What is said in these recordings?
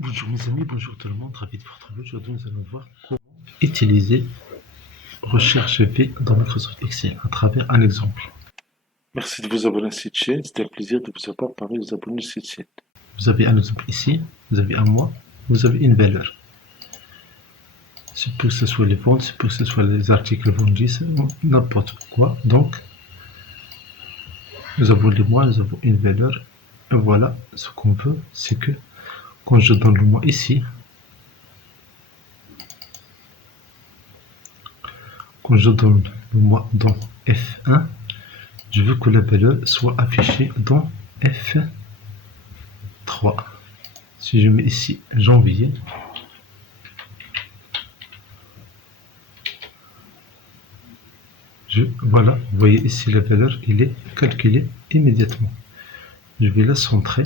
Bonjour mes amis, bonjour tout le monde, ravi de vous retrouver. Aujourd'hui nous allons voir comment utiliser recherche V dans Microsoft Excel à travers un exemple. Merci de vous abonner à cette chaîne, c'était un plaisir de vous avoir parmi les abonnés de cette chaîne. Vous avez un exemple ici, vous avez un mois, vous avez une valeur. C'est pour que ce soit les ventes, c'est pour que ce soit les articles vendus, n'importe quoi. Donc nous avons les mois, nous avons une valeur. Et voilà, ce qu'on veut, c'est que quand je donne le mois ici, quand je donne le mois dans F1, je veux que la valeur soit affichée dans F3. Si je mets ici janvier, voilà, vous voyez ici la valeur, il est calculé immédiatement. Je vais la centrer.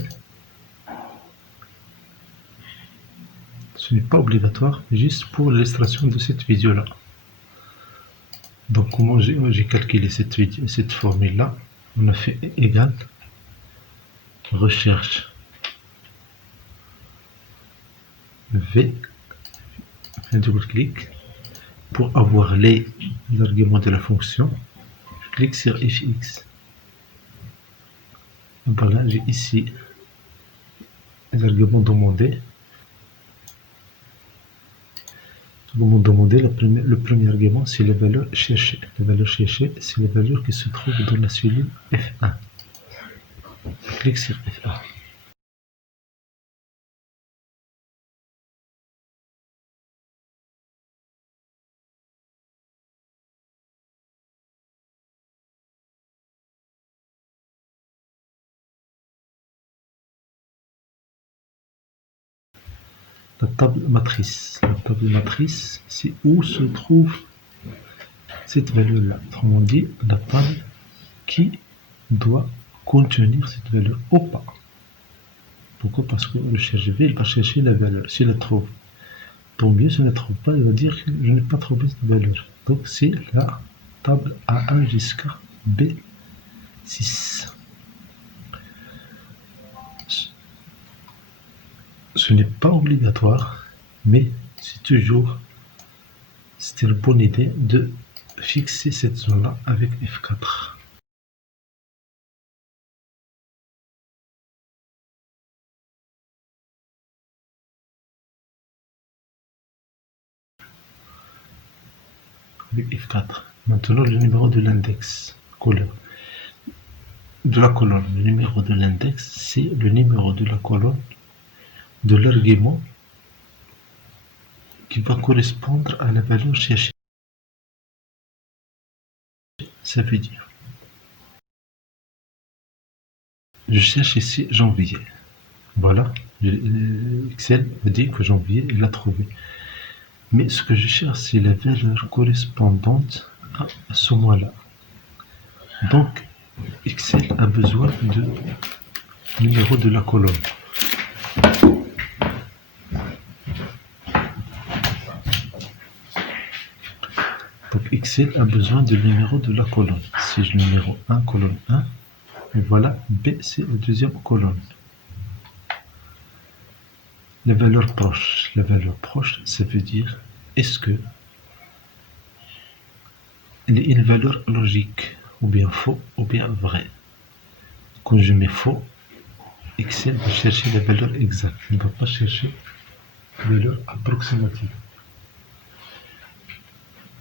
Ce n'est pas obligatoire, juste pour l'illustration de cette vidéo-là. Donc comment j'ai calculé cette formule-là? On a fait égal recherche V, un double clic. Pour avoir les arguments de la fonction, je clique sur fx. Voilà, j'ai ici les arguments demandés. Vous me demandez le premier argument, c'est la valeur cherchée. La valeur cherchée, c'est la valeur qui se trouve dans la cellule F1. Je clique sur F1. La table matrice. La table matrice, c'est où se trouve cette valeur-là. Autrement dit, la table qui doit contenir cette valeur ou pas. Pourquoi? Parce que le cherche V, il va chercher la valeur. S'il la trouve, tant mieux. S'il ne la trouve pas, il va dire que je n'ai pas trouvé cette valeur. Donc c'est la table A1 jusqu'à B6. Ce n'est pas obligatoire, mais c'est une bonne idée de fixer cette zone-là avec F4. Avec F4. Maintenant, le numéro de l'index, de la colonne. Le numéro de l'index, c'est le numéro de la colonne de l'argument qui va correspondre à la valeur cherchée. Ça veut dire, je cherche ici janvier. Voilà, Excel me dit que janvier, il l'a trouvé. Mais ce que je cherche, c'est la valeur correspondante à ce mois-là. Donc, Excel a besoin de numéro de la colonne. Donc, Excel a besoin de numéro de la colonne. Si je numéro 1, colonne 1, et voilà, B, c'est la deuxième colonne. Les valeurs proches. Les valeurs proches, ça veut dire, est-ce que il y a une valeur logique, ou bien faux, ou bien vrai. Quand je mets faux, Excel va chercher la valeur exacte. Il ne va pas chercher la valeur approximative.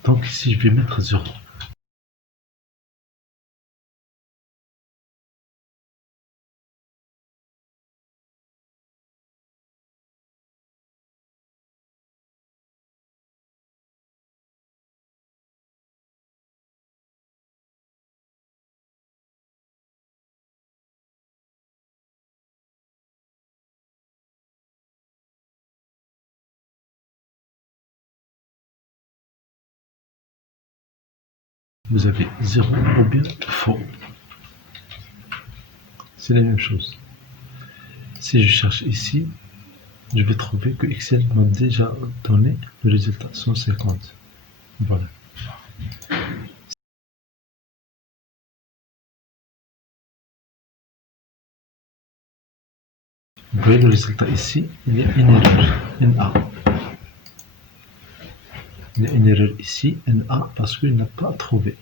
Donc ici, je vais mettre 0. Vous avez 0 ou bien faux. C'est la même chose. Si je cherche ici, je vais trouver que Excel m'a déjà donné le résultat 150. Voilà. Vous voyez le résultat ici, il y a une erreur, NA. Il y a une erreur ici, NA, parce qu'il n'a pas trouvé.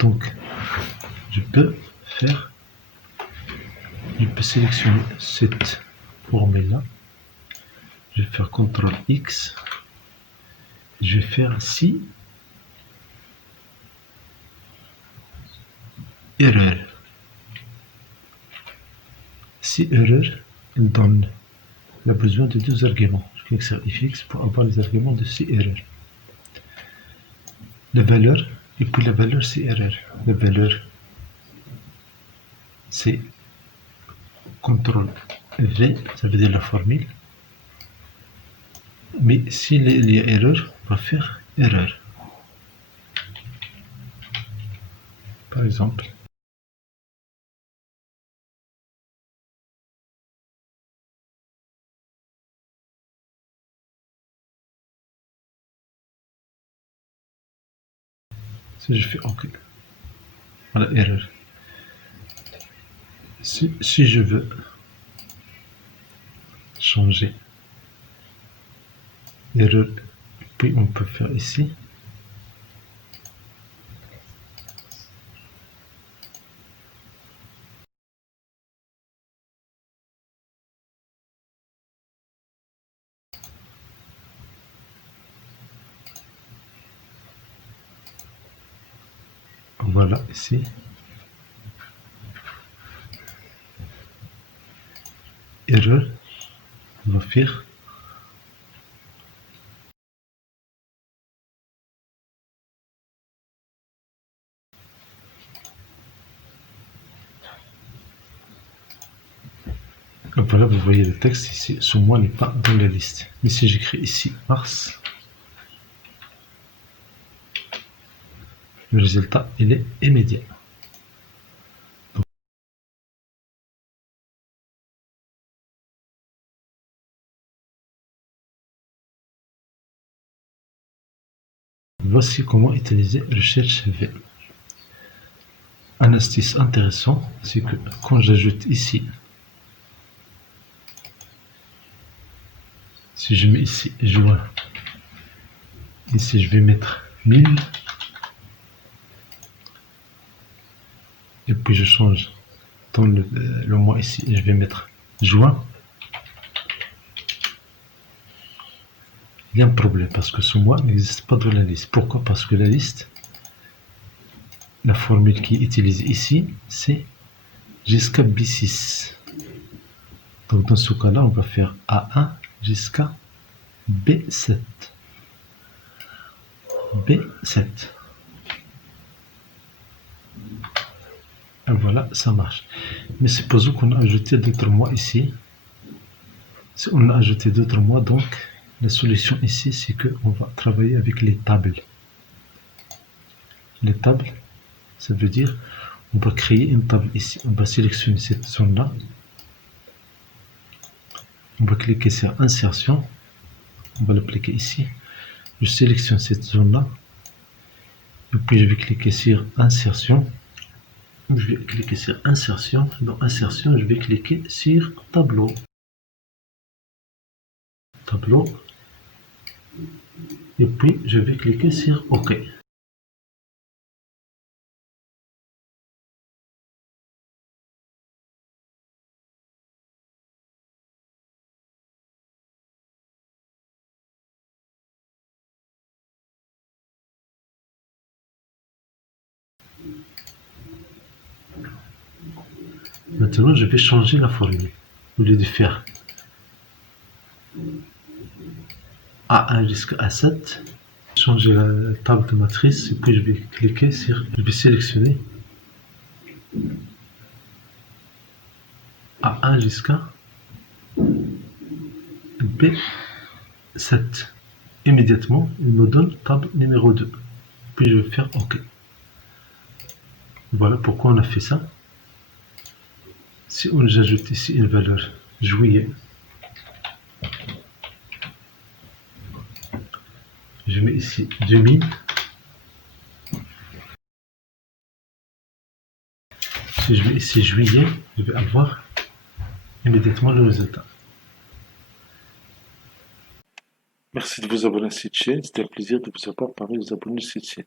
Donc, je peux sélectionner cette formule-là. Je vais faire CTRL X. Je vais faire ici erreur. Si erreur, il donne. Il a besoin de deux arguments. Je clique sur fx pour avoir les arguments de ces erreurs. La valeur, et puis la valeur c'est erreur. La valeur c'est CTRL V, ça veut dire la formule. Mais s'il y a erreur, on va faire erreur. Par exemple. Si je fais OK. Voilà, erreur. Si je veux changer erreur, puis on peut faire ici. Voilà, ici. Erreur, on va faire voilà, vous voyez le texte ici, ce mois n'est pas dans la liste. Mais si j'écris ici mars, le résultat il est immédiat. Donc, voici comment utiliser recherche V. Un astuce intéressant, c'est que quand j'ajoute ici, si je mets ici juin, ici je vais mettre 1000, et puis je change dans le mois ici, je vais mettre juin. Il y a un problème parce que ce mois n'existe pas dans la liste. Pourquoi? Parce que la liste, la formule qui est utilisée ici, c'est jusqu'à B6. Donc dans ce cas-là, on va faire A1 jusqu'à B7. B7. Et voilà, ça marche. Mais supposons qu'on a ajouté d'autres mois ici. Si on a ajouté d'autres mois, donc la solution ici, c'est qu'on va travailler avec les tables. Les tables, ça veut dire on va créer une table ici. On va sélectionner cette zone-là. On va cliquer sur insertion. On va l'appliquer ici. Je sélectionne cette zone-là. Et puis je vais cliquer sur insertion. Je vais cliquer sur insertion. Dans insertion, je vais cliquer sur tableau. Tableau. Et puis je vais cliquer sur OK. Maintenant, je vais changer la formule. Au lieu de faire A1 jusqu'à A7, changer la table de matrice et puis je vais cliquer sur, je vais sélectionner A1 jusqu'à B7. 7. Immédiatement, il me donne table numéro 2. Puis je vais faire OK. Voilà pourquoi on a fait ça. Si j'ajoute ici une valeur juillet, je mets ici 2000. Si je mets ici juillet, je vais avoir immédiatement le résultat. Merci de vous abonner à cette chaîne. C'était un plaisir de vous avoir parlé aux abonnés de cette chaîne.